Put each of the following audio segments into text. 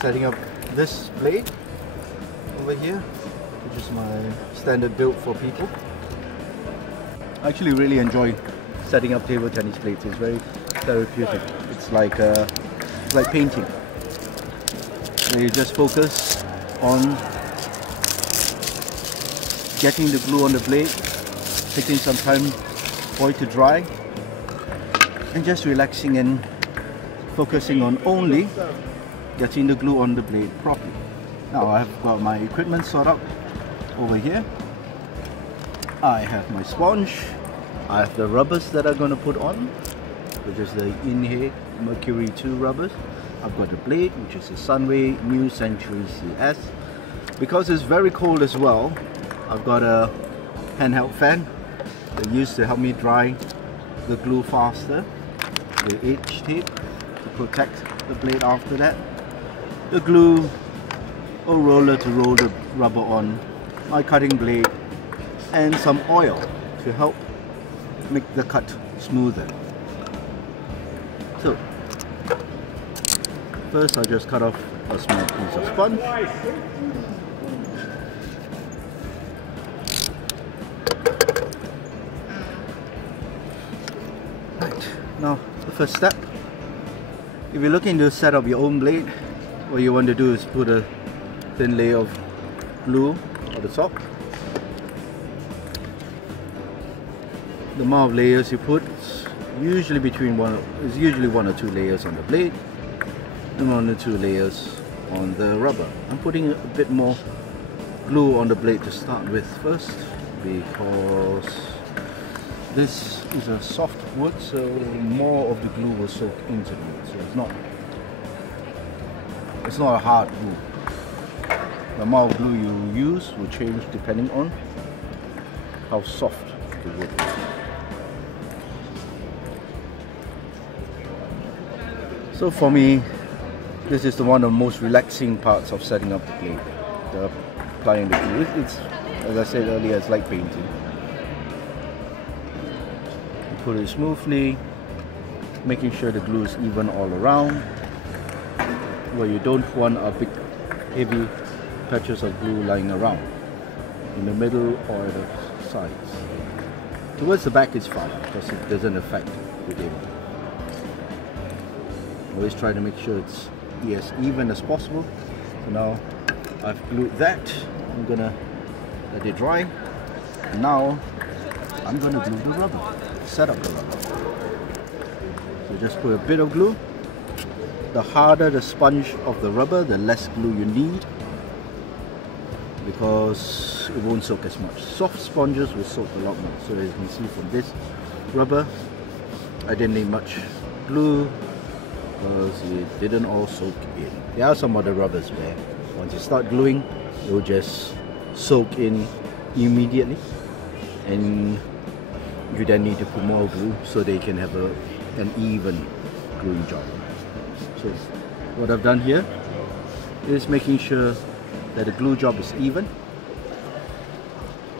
setting up this blade over here, which is my standard build for people. I actually really enjoy setting up table tennis blades. It's very therapeutic. It's like painting. So you just focus on getting the glue on the blade, taking some time for it to dry, and just relaxing and focusing on only getting the glue on the blade properly. Now I have got my equipment sorted out over here. I have my sponge, I have the rubbers that I'm going to put on, which is the in-head Mercury 2 rubbers. I've got the blade, which is the Sunway New Century CS. Because it's very cold as well, I've got a handheld fan that used to help me dry the glue faster. The H tape to protect the blade after that. The glue or roller to roll the rubber on, my cutting blade, and some oil to help make the cut smoother. So first I'll just cut off a small piece of sponge. Right, now the first step, if you're looking to set up your own blade, what you want to do is put a thin layer of glue on the top. The amount of layers you put is usually one or two layers on the blade and 1 or 2 layers on the rubber. I'm putting a bit more glue on the blade to start with first, because this is a soft wood, so more of the glue will soak into the wood. So it's not a hard glue. The amount of glue you use will change depending on how soft the wood is. So for me, this is one of the most relaxing parts of setting up the blade, applying the glue. It's, as I said earlier, it's like painting. You put it smoothly, making sure the glue is even all around, where you don't want a big heavy patches of glue lying around in the middle or the sides. Towards the back is fine because it doesn't affect the game. Always try to make sure it's as even as possible. So now I've glued that. I'm gonna let it dry. And now I'm gonna glue the rubber. Set up the rubber. So just put a bit of glue. The harder the sponge of the rubber, the less glue you need, because it won't soak as much. Soft sponges will soak a lot more. So as you can see from this rubber, I didn't need much glue because it didn't all soak in. There are some other rubbers where once you start gluing, it will just soak in immediately, and you then need to put more glue so they can have an even gluing job. So what I've done here is making sure that the glue job is even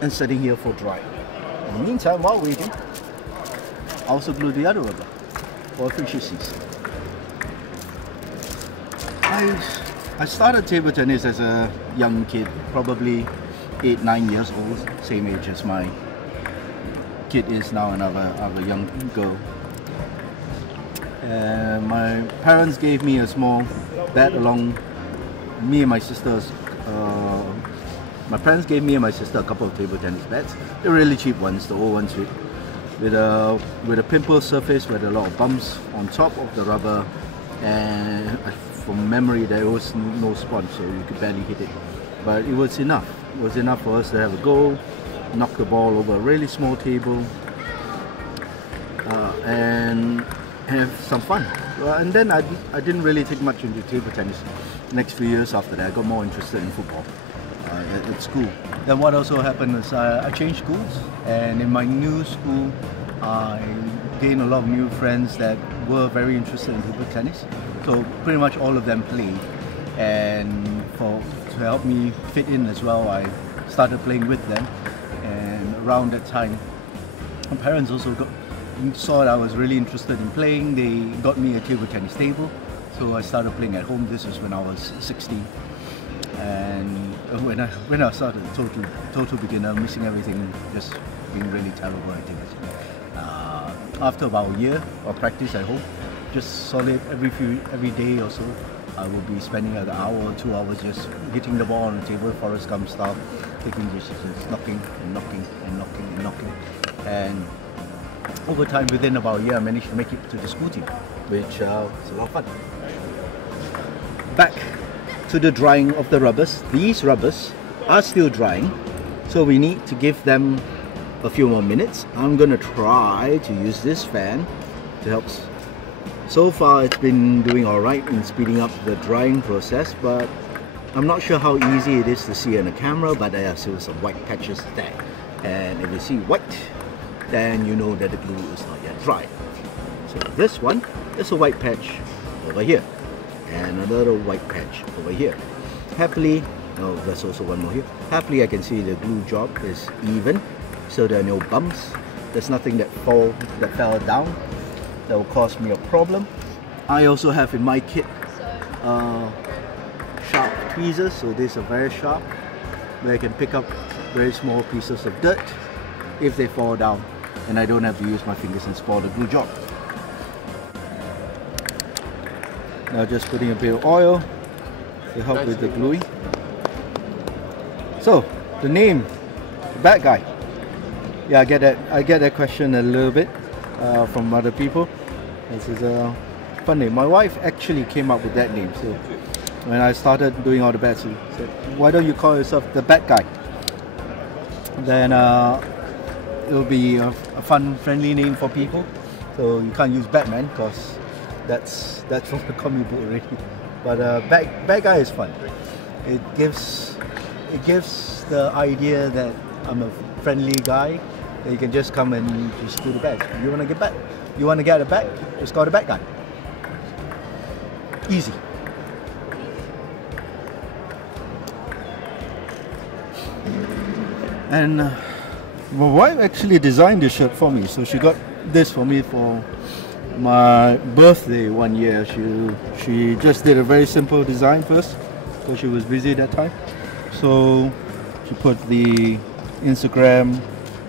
and setting here for dry. In the meantime, while waiting, I also glue the other rubber for efficiencies. I started table tennis as a young kid, probably 8-9 years old, same age as my kid is now, and I have a young girl. My parents gave me a small bat along me and my sisters. My parents gave me and my sister a couple of table tennis bats. They're really cheap ones, the old ones with a pimple surface with a lot of bumps on top of the rubber, and from memory there was no sponge, so you could barely hit it. But it was enough. It was enough for us to have a go, knock the ball over a really small table, and have some fun. And then I didn't really take much into table tennis. Next few years after that, I got more interested in football at school. Then what also happened is I changed schools, and in my new school I gained a lot of new friends that were very interested in table tennis. So pretty much all of them played, and to help me fit in as well, I started playing with them. And around that time, my parents also saw that I was really interested in playing. They got me a table tennis table. So I started playing at home. This was when I was 16, and when I started, total beginner, missing everything, just being really terrible at it. After about a year of practice at home, just solid every day or so, I will be spending an hour or 2 hours just hitting the ball on the table, Forrest Gump style, taking decisions, knocking and knocking and knocking and knocking. And over time, within about a year, I managed to make it to the school team, which was a lot of fun. Back to the drying of the rubbers. These rubbers are still drying, so we need to give them a few more minutes. I'm gonna try to use this fan to help. So far it's been doing alright in speeding up the drying process, but I'm not sure how easy it is to see on the camera, but there are still some white patches there. And if you see white, then you know that the glue is not yet dry. So this one is a white patch over here, and another white patch over here. Happily, oh, there's also one more here. Happily, I can see the glue job is even, so there are no bumps. There's nothing that fell down that will cause me a problem. I also have in my kit sharp tweezers, so these are very sharp, where I can pick up very small pieces of dirt if they fall down, and I don't have to use my fingers and spoil the glue job. Now just putting a bit of oil to help with the gluing. So the name, the bad guy. Yeah, I get that question a little bit from other people. This is a fun name. My wife actually came up with that name. So when I started doing all the bets, she said, "Why don't you call yourself the bad guy?" Then it'll be a fun, friendly name for people. So you can't use Batman because that's from the comic book already. But bad guy is fun. It gives the idea that I'm a friendly guy, that you can just come and just do the bag. You want to get back? You want to get a bag? Just call the bad guy. Easy. And my wife actually designed this shirt for me, so she got this for me for my birthday one year. She just did a very simple design first, because she was busy that time. So she put the Instagram,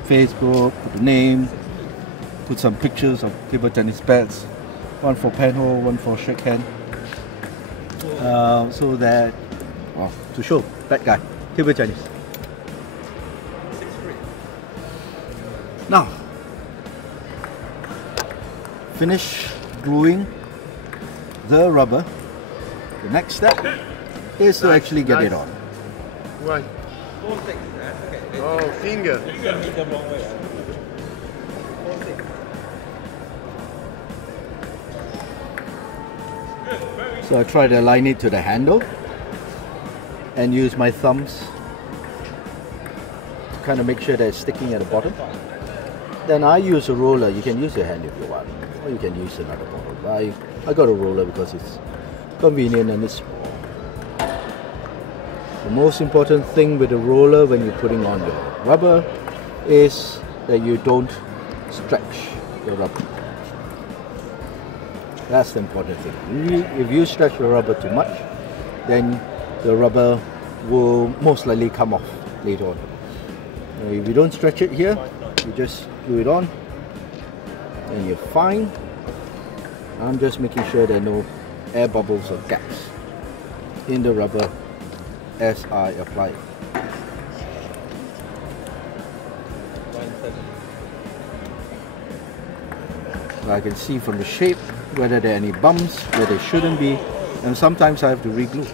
Facebook, put the name, put some pictures of table tennis pads, one for penhole, one for shake hand, so that, well, to show that guy, table tennis. Now, finish gluing the rubber. The next step is to actually get it on. Right. Oh, finger. So I try to align it to the handle and use my thumbs to kind of make sure that it's sticking at the bottom. Then I use a roller. You can use your hand if you want, or you can use another bottle. But I got a roller because it's convenient and it's small. The most important thing with the roller when you're putting on your rubber is that you don't stretch the rubber. That's the important thing. If you stretch the rubber too much, then the rubber will most likely come off later on. If you don't stretch it here, you just glue it on and you're fine. I'm just making sure there are no air bubbles or gaps in the rubber as I apply it. So I can see from the shape whether there are any bumps, where there shouldn't be, and sometimes I have to re-glue.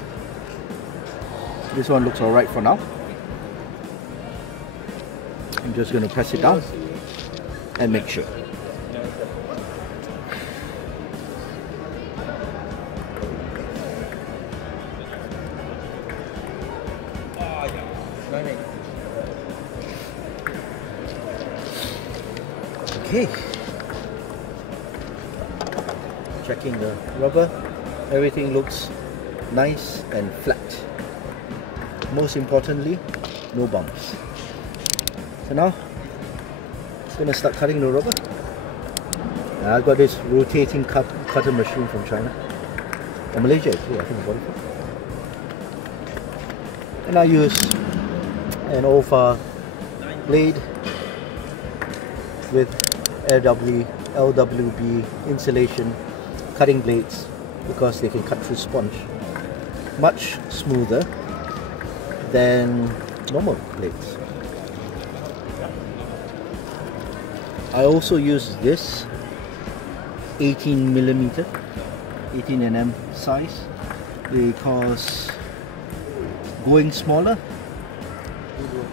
This one looks alright for now. I'm just going to press it down and make sure. Okay. Checking the rubber. Everything looks nice and flat. Most importantly, no bumps. So now, I'm going to start cutting the rubber. I've got this rotating cutter machine from China. or Malaysia too, I think Vodafone. And I use an Olfa blade with LWB insulation cutting blades because they can cut through sponge much smoother than normal blades. I also use this 18mm size because going smaller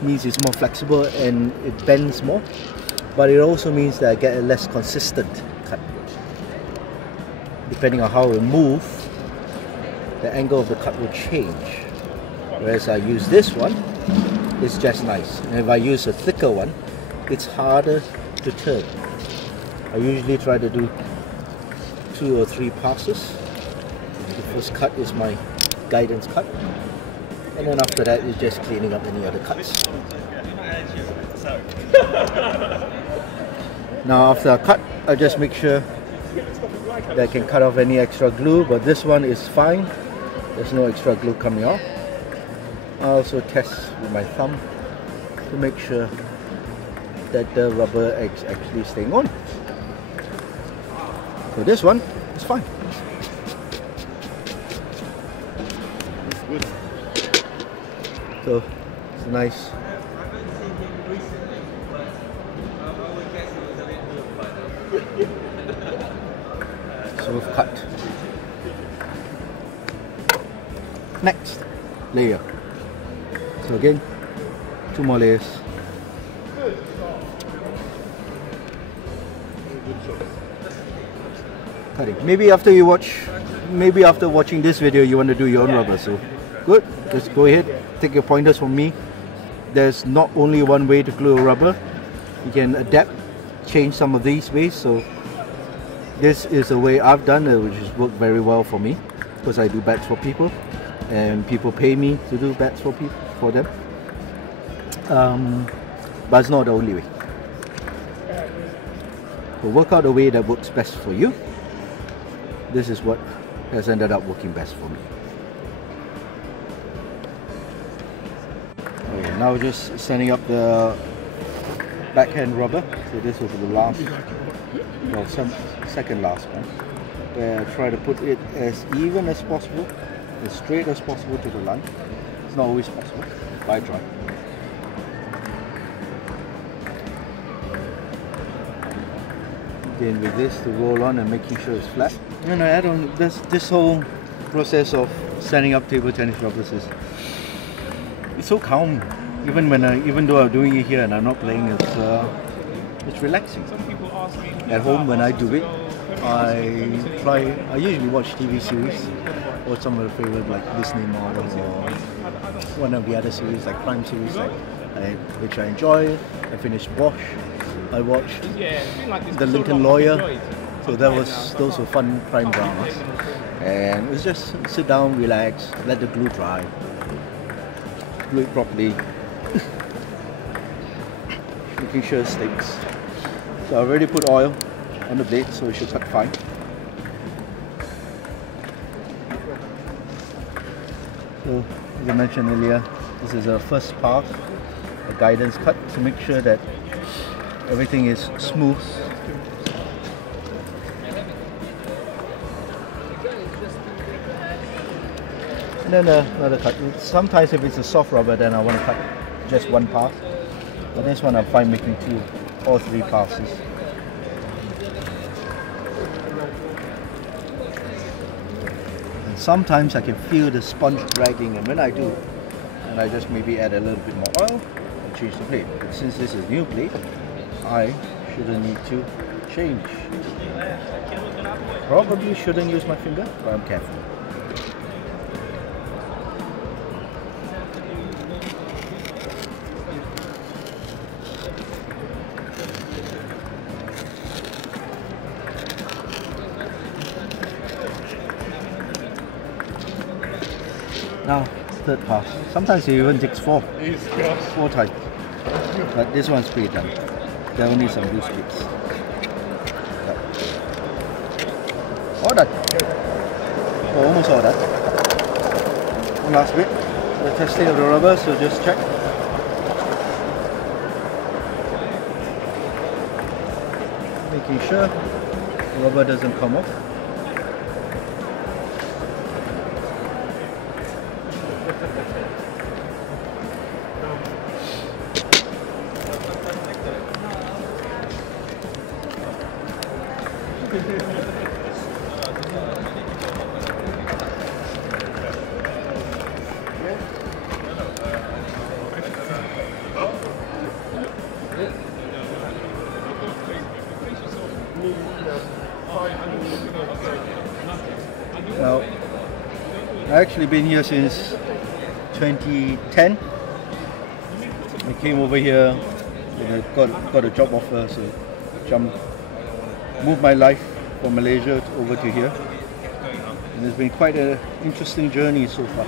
means it's more flexible and it bends more, but it also means that I get a less consistent cut. Depending on how I move, the angle of the cut will change. Whereas I use this one, it's just nice. And if I use a thicker one, it's harder to turn. I usually try to do 2 or 3 passes. The first cut is my guidance cut, and then after that is just cleaning up any other cuts. Now after I cut, I just make sure that I can cut off any extra glue, but this one is fine. There's no extra glue coming off. I also test with my thumb to make sure that the rubber is actually staying on. So this one is fine. Good. So it's nice. Smooth cut. Next layer. So again, 2 more layers. Cutting. Maybe after watching this video you want to do your own rubber, so good, just go ahead, take your pointers from me. There's not only one way to glue a rubber. You can adapt, change some of these ways. So this is a way I've done it, which has worked very well for me because I do bats for people and people pay me to do bats for them. But it's not the only way. So work out a way that works best for you. This is what has ended up working best for me. Okay, now just setting up the backhand rubber. So this will be the last, well, second last one. Where I try to put it as even as possible, as straight as possible to the line. It's not always possible, but I try. Again with this to roll on and making sure it's flat. And I add on this whole process of setting up table tennis rubbers it's so calm. Even though I'm doing it here and I'm not playing, it's relaxing. At home when I do it, I usually watch TV series or some of the favorite like Disney Marvel or one of the other series like crime series which I enjoy. I finished Bosch. I watched The Lincoln Lawyer, so those were fun crime dramas. And it was just sit down, relax, let the glue dry, glue it properly, making sure it sticks. So I've already put oil on the blade, so it should cut fine. So as I mentioned earlier, this is the first part, a guidance cut, to make sure that everything is smooth. And then another cut. Sometimes if it's a soft rubber, then I want to cut just one pass. But this one I'm fine making 2 or 3 passes. And sometimes I can feel the sponge dragging, and when I do, and I just maybe add a little bit more oil and change the blade. But since this is new blade, I shouldn't need to change. Probably shouldn't use my finger, but I'm careful. Now, third pass. Sometimes it even takes 4 times. But this one's pretty done. There are only some loose bits. All done. Oh, almost all that. One last bit. The testing of the rubber, so just check. Making sure the rubber doesn't come off. Well, I've actually been here since 2010. I came over here, got a job offer, so moved my life from Malaysia over to here. And it's been quite an interesting journey so far.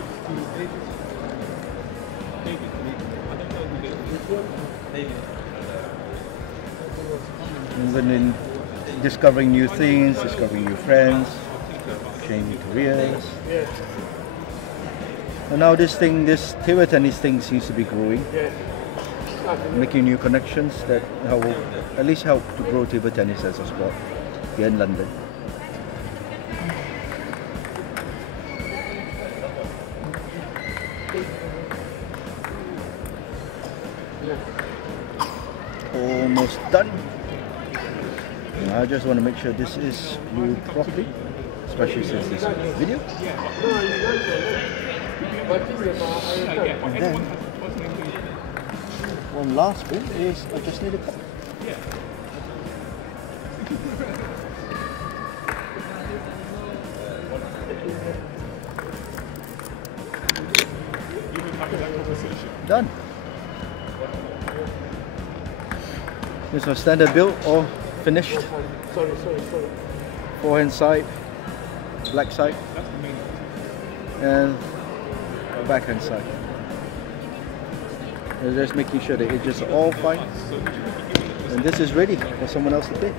Even in discovering new things, discovering new friends, changing careers. And now this table tennis thing seems to be growing, making new connections that will at least help to grow table tennis as a sport here in London. Almost done. I just want to make sure this is glued properly, especially since this is a video. And then one last bit is I just need a cup. Done. This is my standard build, all finished. Forehand side, black side, and backhand side. And just making sure the edges are all fine. And this is ready for someone else to play.